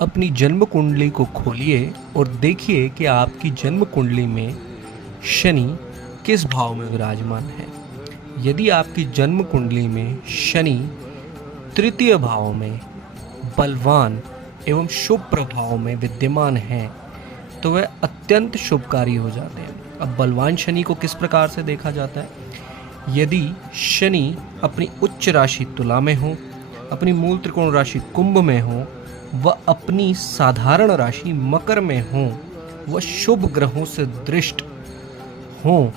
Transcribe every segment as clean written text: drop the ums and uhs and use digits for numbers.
अपनी जन्म कुंडली को खोलिए और देखिए कि आपकी जन्म कुंडली में शनि किस भाव में विराजमान है। यदि आपकी जन्म कुंडली में शनि तृतीय भाव में बलवान एवं शुभ प्रभाव में विद्यमान है तो वह अत्यंत शुभकारी हो जाते हैं। अब बलवान शनि को किस प्रकार से देखा जाता है? यदि शनि अपनी उच्च राशि तुला में हो, अपनी मूल त्रिकोण राशि कुंभ में हो, वह अपनी साधारण राशि मकर में हो, वह शुभ ग्रहों से दृष्ट हो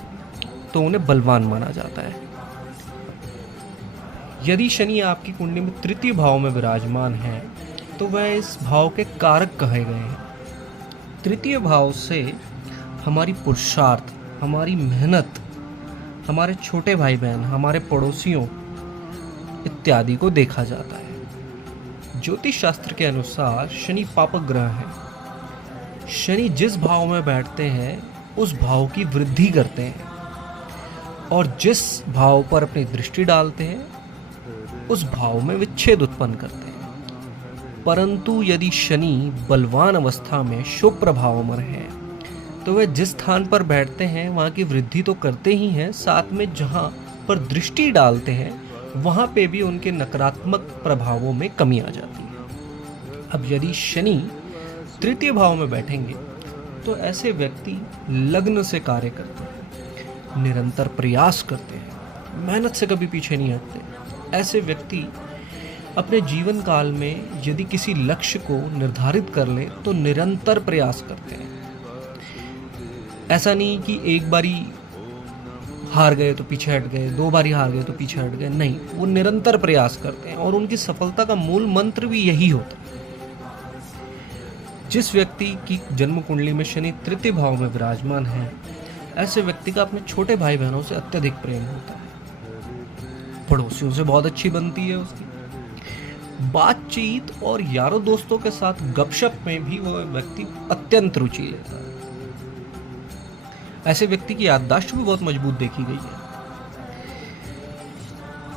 तो उन्हें बलवान माना जाता है। यदि शनि आपकी कुंडली में तृतीय भाव में विराजमान है तो वह इस भाव के कारक कहे गए हैं। तृतीय भाव से हमारी पुरुषार्थ, हमारी मेहनत, हमारे छोटे भाई बहन, हमारे पड़ोसियों इत्यादि को देखा जाता है। ज्योतिष शास्त्र के अनुसार शनि पापक ग्रह है। शनि जिस भाव में बैठते हैं उस भाव की वृद्धि करते हैं और जिस भाव पर अपनी दृष्टि डालते हैं उस भाव में विच्छेद उत्पन्न करते हैं। परंतु यदि शनि बलवान अवस्था में शुभ प्रभाव में है तो वे जिस स्थान पर बैठते हैं वहाँ की वृद्धि तो करते ही हैं, साथ में जहाँ पर दृष्टि डालते हैं वहाँ पे भी उनके नकारात्मक प्रभावों में कमी आ जाती है। अब यदि शनि तृतीय भाव में बैठेंगे तो ऐसे व्यक्ति लग्न से कार्य करते हैं, निरंतर प्रयास करते हैं, मेहनत से कभी पीछे नहीं हटते। ऐसे व्यक्ति अपने जीवन काल में यदि किसी लक्ष्य को निर्धारित कर ले तो निरंतर प्रयास करते हैं। ऐसा नहीं कि एक बारी हार गए तो पीछे हट गए, दो बारी हार गए तो पीछे हट गए, नहीं, वो निरंतर प्रयास करते हैं और उनकी सफलता का मूल मंत्र भी यही होता है। जिस व्यक्ति की जन्म कुंडली में शनि तृतीय भाव में विराजमान है, ऐसे व्यक्ति का अपने छोटे भाई बहनों से अत्यधिक प्रेम होता है, पड़ोसियों से बहुत अच्छी बनती है उसकी, बातचीत और यारों दोस्तों के साथ गपशप में भी वो व्यक्ति अत्यंत रुचि लेता है। ऐसे व्यक्ति की याददाश्त भी बहुत मजबूत देखी गई है।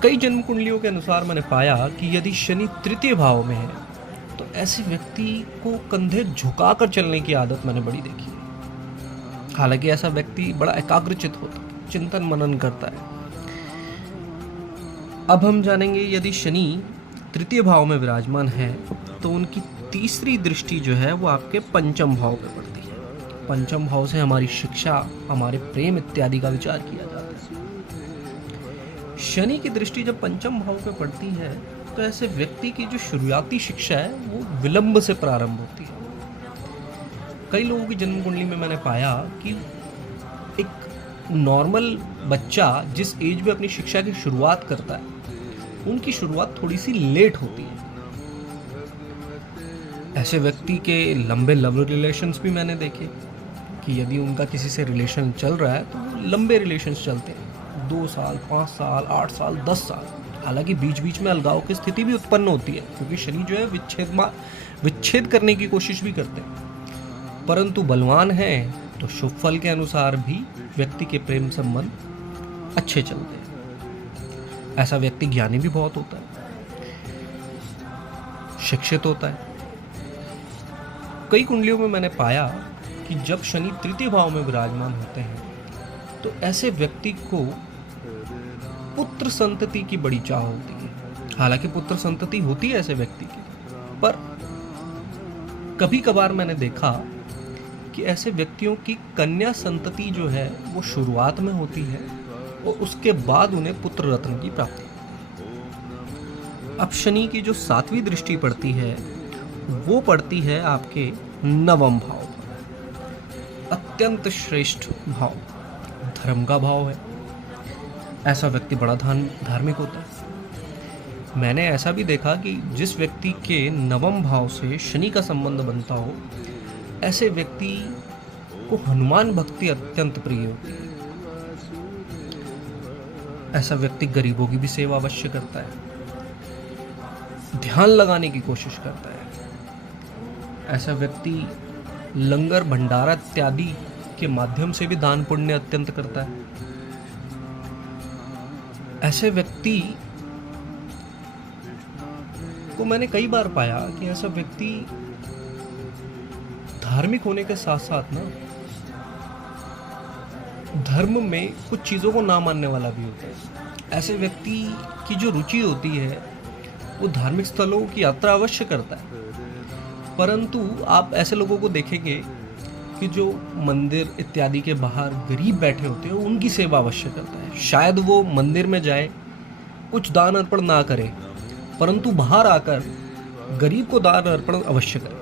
कई जन्म कुंडलियों के अनुसार मैंने पाया कि यदि शनि तृतीय भाव में है तो ऐसे व्यक्ति को कंधे झुकाकर चलने की आदत मैंने बड़ी देखी है। हालांकि ऐसा व्यक्ति बड़ा एकाग्रचित होता है, चिंतन मनन करता है। अब हम जानेंगे यदि शनि तृतीय भाव में विराजमान है तो उनकी तीसरी दृष्टि जो है वो आपके पंचम भाव पे पड़ती है। पंचम भाव से हमारी शिक्षा, हमारे प्रेम इत्यादि का विचार किया जाता है। शनि की दृष्टि जब पंचम भाव पे पड़ती है तो ऐसे व्यक्ति की जो शुरुआती शिक्षा है वो विलंब से प्रारंभ होती है। कई लोगों की जन्म कुंडली में मैंने पाया कि एक नॉर्मल बच्चा जिस एज में अपनी शिक्षा की शुरुआत करता है उनकी शुरुआत थोड़ी सी लेट होती है। ऐसे व्यक्ति के लंबे लव रिलेशंस भी मैंने देखे कि यदि उनका किसी से रिलेशन चल रहा है तो वो लंबे रिलेशंस चलते हैं, 2 साल, 5 साल, 8 साल, 10 साल। हालांकि बीच बीच में अलगाव की स्थिति भी उत्पन्न होती है क्योंकि शनि जो है विच्छेद करने की कोशिश भी करते हैं, परंतु बलवान है तो शुभ फल के अनुसार भी व्यक्ति के प्रेम संबंध अच्छे चलते हैं। ऐसा व्यक्ति ज्ञानी भी बहुत होता है, शिक्षित होता है। कई कुंडलियों में मैंने पाया कि जब शनि तृतीय भाव में विराजमान होते हैं तो ऐसे व्यक्ति को पुत्र संतति की बड़ी चाह होती है। हालांकि पुत्र संतति होती है ऐसे व्यक्ति की, पर कभी कभार मैंने देखा कि ऐसे व्यक्तियों की कन्या संतति जो है वो शुरुआत में होती है और उसके बाद उन्हें पुत्र रत्न की प्राप्ति। अब शनि की जो 7वीं दृष्टि पड़ती है वो पड़ती है आपके नवम भाव पर। अत्यंत श्रेष्ठ भाव, धर्म का भाव है। ऐसा व्यक्ति बड़ा धार्मिक होता है। मैंने ऐसा भी देखा कि जिस व्यक्ति के नवम भाव से शनि का संबंध बनता हो ऐसे व्यक्ति को हनुमान भक्ति अत्यंत प्रिय होती है। ऐसा व्यक्ति गरीबों की भी सेवा अवश्य करता है, ध्यान लगाने की कोशिश करता है। ऐसा व्यक्ति लंगर, भंडारा इत्यादि के माध्यम से भी दान पुण्य अत्यंत करता है। ऐसे व्यक्ति को मैंने कई बार पाया कि ऐसा व्यक्ति धार्मिक होने के साथ साथ ना धर्म में कुछ चीज़ों को ना मानने वाला भी होता है। ऐसे व्यक्ति की जो रुचि होती है वो धार्मिक स्थलों की यात्रा अवश्य करता है, परंतु आप ऐसे लोगों को देखेंगे कि जो मंदिर इत्यादि के बाहर गरीब बैठे होते हैं उनकी सेवा अवश्य करता है। शायद वो मंदिर में जाए, कुछ दान अर्पण ना करे, परंतु बाहर आकर गरीब को दान अर्पण अवश्य करे।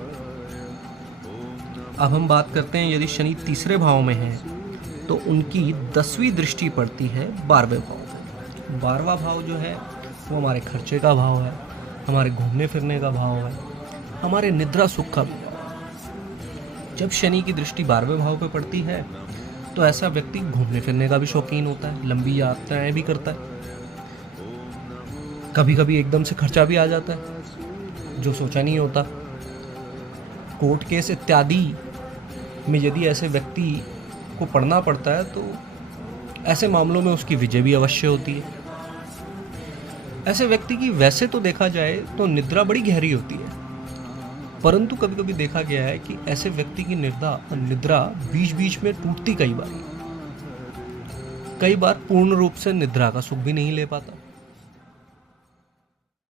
अब हम बात करते हैं, यदि शनि तीसरे भाव में है तो उनकी 10वीं दृष्टि पड़ती है 12वें भाव में। 12वां भाव जो है वो हमारे खर्चे का भाव है, हमारे घूमने फिरने का भाव है, हमारे निद्रा सुख का भाव। जब शनि की दृष्टि 12वें भाव पे पड़ती है तो ऐसा व्यक्ति घूमने फिरने का भी शौकीन होता है, लंबी यात्राएं भी करता है, कभी कभी एकदम से खर्चा भी आ जाता है जो सोचा नहीं होता। कोर्ट केस इत्यादि में यदि ऐसे व्यक्ति को पढ़ना पड़ता है तो ऐसे मामलों में उसकी विजय भी अवश्य होती है। ऐसे व्यक्ति की वैसे तो देखा जाए तो निद्रा बड़ी गहरी होती है, परंतु कभी कभी देखा गया है कि ऐसे व्यक्ति की निद्रा बीच बीच में टूटती कई बार पूर्ण रूप से निद्रा का सुख भी नहीं ले पाता।